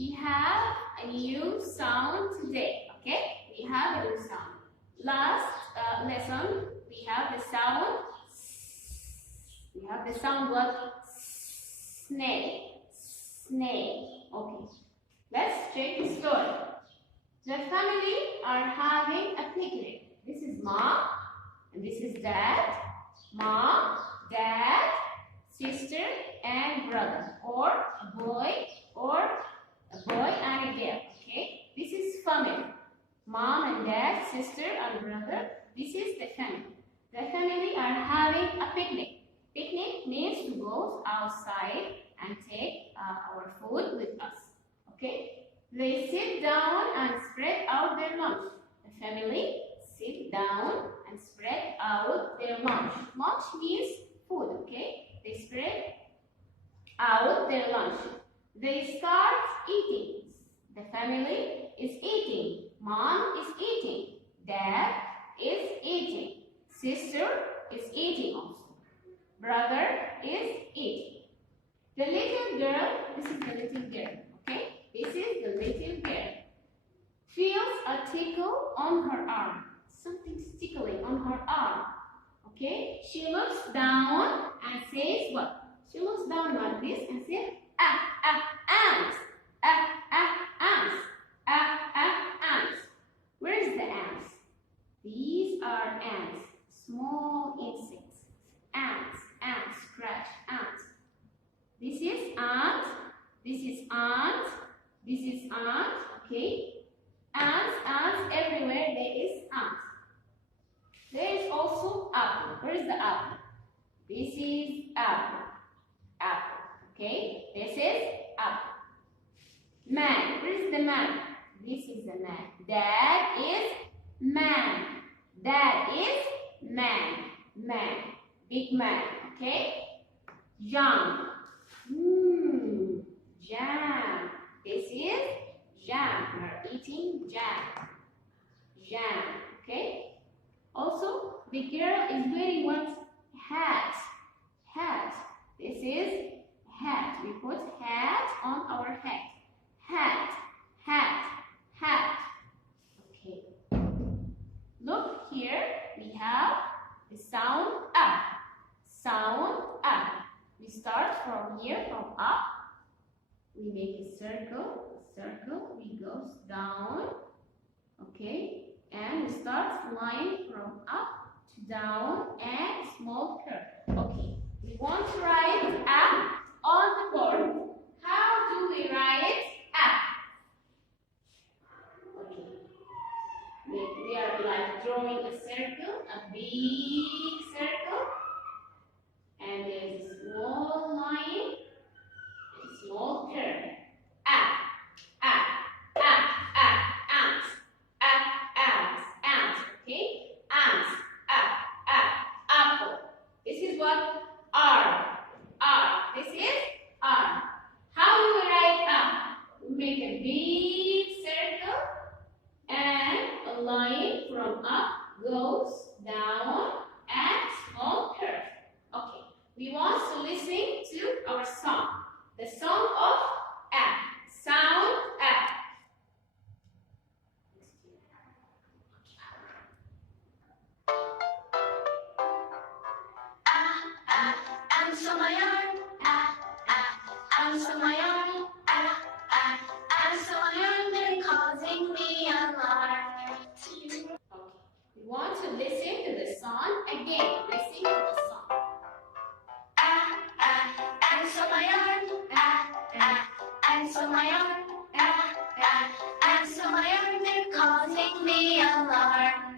we have a new sound today. Okay, we have a new sound. Last lesson, we have the sound. We have the sound what? Snail. Snail. Okay. Let's check the story. The family are having a picnic. This is mom and this is dad. Mom, dad, sister, and brother, or a boy and a girl. Okay, this is family. Mom and dad, sister and brother. This is the family. The family are having a picnic. Picnic means to go outside and take our food with us. Okay, they sit down and spread out their lunch. The family sit down and spread out their lunch. Lunch means food. Okay, they spread out their lunch. They start eating. The family is eating. Mom is eating. Dad is eating. Sister is eating also. Brother is eating. The little girl, this is the little girl. Okay, this is the little girl. Feels a tickle on her arm. Something's tickling on her arm. Okay, she looks down and says what? She looks down like this and says, ants. Ants. Where is the ants? These are ants, small insects. Ants, scratch, ants. This is ant, this is ant, this is ant, okay? Ants everywhere there is ants. There is also apple. Where is the apple? This is apple. Okay? This is apple. Man. Where is the man? This is the man. Dad is man. Dad is man. Man. Big man. Okay? Jam. Jam. This is jam. We're eating jam. Jam. Okay? Also, the girl is wearing what? Hat. Hat. This is hat. We put hat on our head. Hat. Okay. Look here. We have the sound up. Sound up. We start from here, from up. We make a circle. We go down. Okay. And we start flying from up to down and small curve. Okay. We want to write up on the board. How do we write up? Okay. We are like drawing a circle, a big circle. And there's a small line and small curve. Ants. Okay? Ants. Apple. This is what? R. This is R. How do we write up? We make a big circle and a line from up goes down and small curve. Okay. We want to listen to our song. The song of app. Sound app. Ants on my arm. Ants on my arm. Ants on my arm. They're causing me alarm. Okay. We want to listen to the song again. Listen to the song. Ants on my arm. Ants on my arm. Ants on my arm. They're causing me alarm.